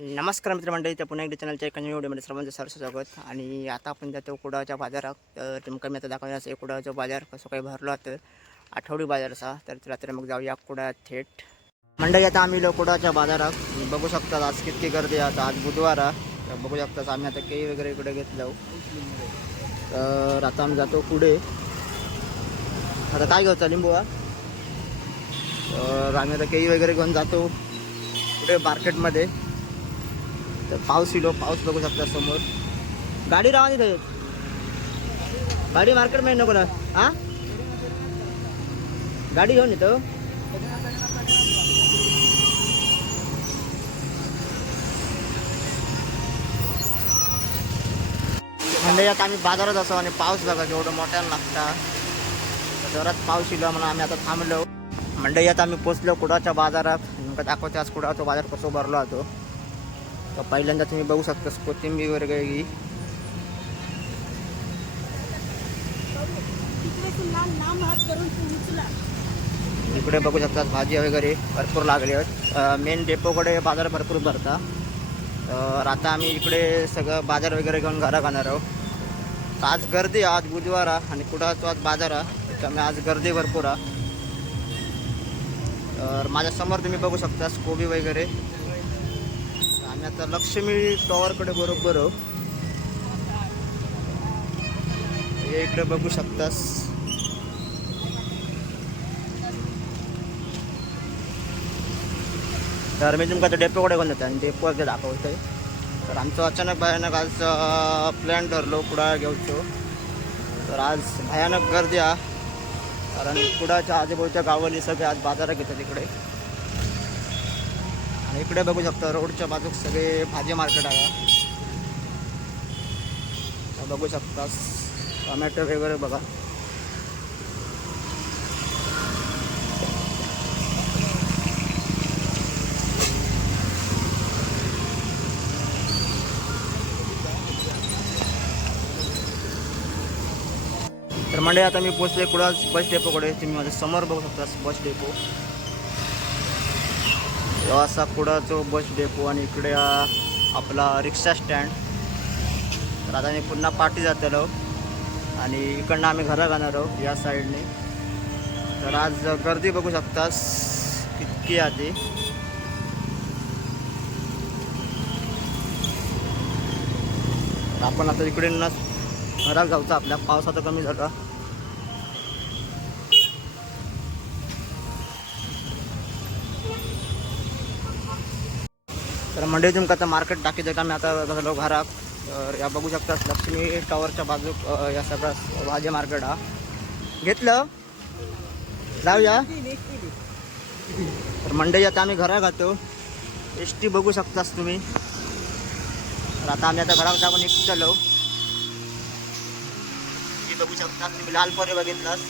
नमस्कार मित्रमंडळी त्या पुन्हा एकदा चॅनलच्या एका व्हिडिओमध्ये सर्वांचं सरस स्वागत आणि आता आपण जातो कुडाच्या बाजारात. तर तुमका मी आता दाखवणार आहे कुडाचा बाजार कसं काही भरलो तर आठवडी बाजारचा तर रात्री तर मग जाऊया कुडा थेट. मंडळी आता आम्ही लोक कुडाच्या बाजारात. बघू शकतात आज किती गर्दी आता आज बुधवार तर बघू शकतात आम्ही आता केळी वगैरे इकडे घेतलो. तर आता आम्ही जातो पुढे. आता काय घेऊचा लिंबूवा तर आम्ही आता केळी वगैरे घेऊन जातो. पुढे मार्केटमध्ये. तर पाऊस इलो पाऊस बघू शकता समोर. गाडी राहा तिथे गाडी मार्केटमध्ये नको ना हा? गाडी घेऊन येतो. म्हणजे आम्ही बाजारात असो आणि पाऊस बघा एवढं मोठ्यानं लागता. तर जोरात पाऊस इलो म्हणून आम्ही आता थांबलो. म्हणजे मंडईत आम्ही पोचलो कुडाच्या बाजारात. नेमकं दाखवते आज कुडाचा बाजार कसं भरलो होतो तर पहिल्यांदा तुम्ही बघू शकता कोथिंबीर वगैरे इकडे बघू शकतात भाजी वगैरे भरपूर लागले आहेत. मेन डेपोकडे बाजार भरपूर भरता. तर आता आम्ही इकडे सगळं बाजार वगैरे घेऊन घरा जाणार आहोत. आज गर्दी आज बुधवार आहे आणि कुडाचा आज बाजार आहे त्यामुळे आज गर्दी भरपूर आहे. तर माझ्यासमोर तुम्ही बघू शकता कोबी वगैरे. आता लक्ष्मी टॉवरकडे बरोबर. हे इकडे बघू शकतास. तर मी तुमका त्या डेपोकडे घेऊन जाते आणि डेपो एकदा दाखवतोय. तर आमचं अचानक भयानक आज प्लॅन ठरलो कुडा घेऊचो. तर आज भयानक गर्दी हा कारण कुडाच्या आजूबाजूच्या गावाली सगळे आज बाजारात घेतात इकडे. आणि इकडे बघू शकता रोडच्या बाजूक सगळे भाजी मार्केट आहे. बघू शकतास टोमॅटो वगैरे बघा. तर म्हणजे आता मी पोचले कुडाच बस डेपोकडे तुम्ही माझ्यासमोर बघू शकता बस डेपो असा कुडाचो बस डेपो आणि इकडे आपला रिक्षा स्टँड. तर आता मी पुन्हा पाठी जातलो आणि इकडनं आम्ही घरा जाणार आहोत या साईडने. तर आज गर्दी बघू शकतास कितकी आधी आपण आता इकडे न घरात जाऊचा आपल्या पावसाचं कमी झाला. तर मंडळी तुमका आता मार्केट टाकी का मी आता झालो घरात तर या बघू शकता लक्ष्मी टॉवरच्या बाजू या सगळं भाजी मार्केट हा. घेतलं? जाऊया. तर मंडळी आता आम्ही घरा घातो एस टी बघू शकतास तुम्ही. तर आता आम्ही आता घरात जाऊन निघतलो. बघू शकता तुम्ही लाल पोरे बघितलास.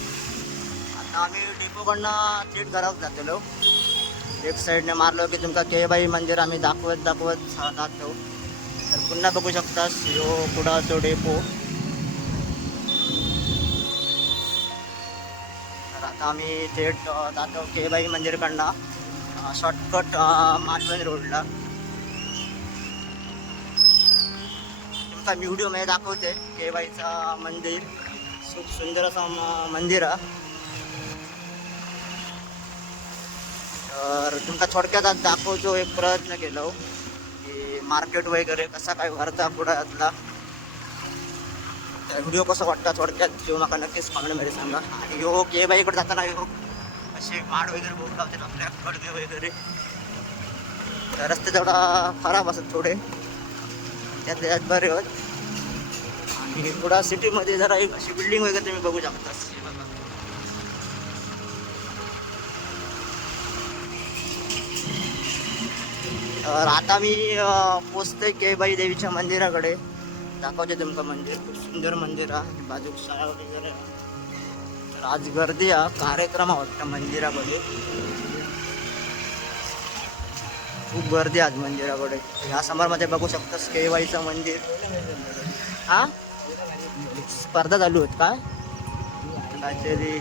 आता आम्ही डेपोकडनं थेट घरात जातलो. एक साईडने मारलो की तुमका केबाई मंदिर आम्ही दाखवत दाखवत जातो तर पुन्हा बघू शकतास यो कुडाचो डेपो. तर आता आम्ही थेट जातो केबाई मंदिरकडनं शॉर्टकट मालवण रोडला. तुमका मी दाखवते केबाईचा मंदिर. खूप सुंदर असं मंदिर आहे. तर तुमका थोडक्यात आज दाखवतो एक प्रयत्न केलो की मार्केट वगैरे कसा काय भरता तर व्हिडिओ कसा वाटता थोडक्यात जो माका नक्कीच कमेंटमध्ये सांगा. आणि यो के बाईकडे जाताना यो. असे माड वगैरे भोग लावते आपल्या कडवे वगैरे. तर रस्ते तेवढा खराब असत थोडे. त्यातले त्यात बरे होत. आणि थोडा सिटीमध्ये जरा एक अशी बिल्डिंग वगैरे तुम्ही बघू शकता. तर आता मी पोचतोय केबाई देवीच्या मंदिराकडे दाखवते तुमचं मंदिर खूप सुंदर मंदिर आहे. बाजूक शाळा वगैरे तर आज गर्दी हा कार्यक्रम वाटतं मंदिराकडे खूप गर्दी आज मंदिराकडे. ह्या समोरमध्ये बघू शकतास केवाईचं मंदिर. हा? स्पर्धा चालू आहेत काय काहीतरी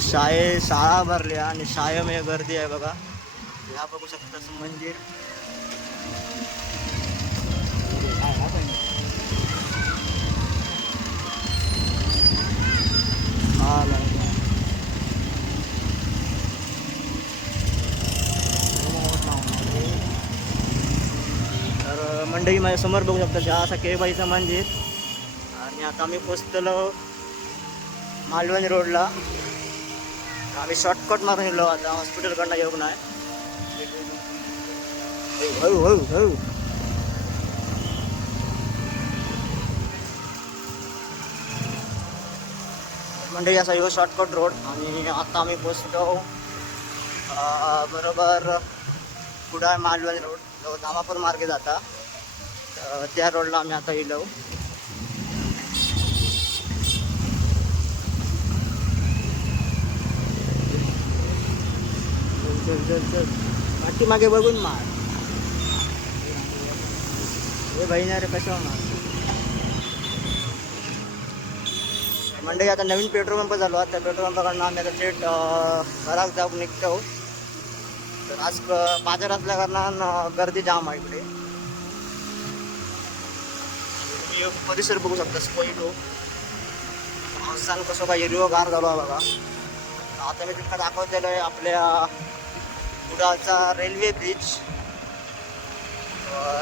शाळे शाळा भरल्या आणि शाळेमध्ये गर्दी आहे बघा. ह्या बघू शकता मंदिर. हा तर मंडळी माझ्यासमोर बघू शकता हा असा केळबाईचं मंदिर. आणि आता आम्ही पोचतलो मालवण रोडला. आम्ही शॉर्टकट मारून गेलो. आता हॉस्पिटलकडनं येऊ नाही हळू हळू हळू म्हणजे असा ह्यो शॉर्टकट रोड आणि आता आम्ही पोचलो बरोबर कुडाळ मालवण रोड जो धामापूर मार्गे जाता. त्या रोडला आम्ही आता येलो. चल चल चल. चल पाठी मागे बघून मार. हे बहिणी अरे कसं होणार म्हणजे आता नवीन पेट्रोल पंप झालो त्या पेट्रोल पंपाकडनं आम्ही आता थेट घरात जाऊन निघतो. तर आज बाजार असल्या कारणानं गर्दी जाम आहे इकडे. तुम्ही परिसर बघू शकता स्पोइटो पावसान कसं काय हिरवगार झालो बघा. आता मी तुमका दाखवलेलं आहे आपल्या कुडाळचा रेल्वे ब्रिज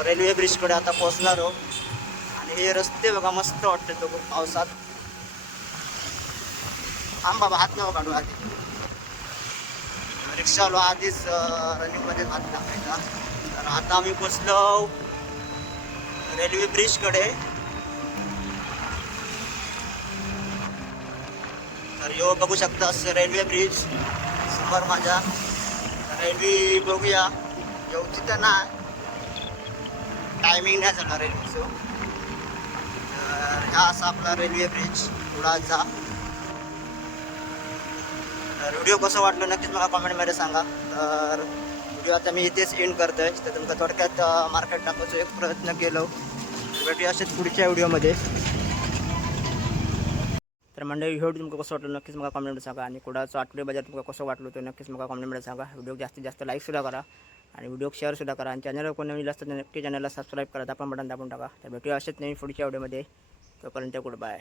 रेल्वे ब्रिजकडे आता पोहोचणार आहोत. आणि हे रस्ते बघा मस्त वाटते तो पावसात. थांब बाबा हात नाव काढू आधी. रिक्षावालो आधीच रनिंगमध्ये हात टाकायचा. तर आता आम्ही पोचलो रेल्वे ब्रिजकडे तर यो बघू शकता रेल्वे ब्रिज समोर माझ्या. रेल्वे बघूया. येऊ तिथं ना? टायमिंग नाही झाला रेल्वेचं तर हा असा आपला रेल्वे ब्रिज कुडाळचा तर व्हिडिओ कसं वाटलं नक्कीच मला कमेंटमध्ये सांगा. तर व्हिडिओ आता मी इथेच एंड करतो आहे तर तुमचा थोडक्यात मार्केट टाकायचा एक प्रयत्न केलो. भेटूया असेच पुढच्या व्हिडिओमध्ये मंडळी व्हिडिओ तुमका कसं वाटलं नक्कीच मला कमेंटमध्ये सांगा. आणि कुडाचं आठवडे बाजार तुमका कसं वाटलं ते नक्कीच मला कमेंटमध्ये सांगा. व्हिडिओ जास्तीत जास्त लाईकसुद्धा करा आणि व्हिडिओ शेअरसुद्धा करा. आणि चॅनलवर कोणी नवीन असतं नक्की चॅनलला सबस्क्राईब करा. आपण बटन दाबून टाका. तर भेटूया असेच नवीन पुढच्या व्हिडिओमध्ये तोपर्यंत गुड बाय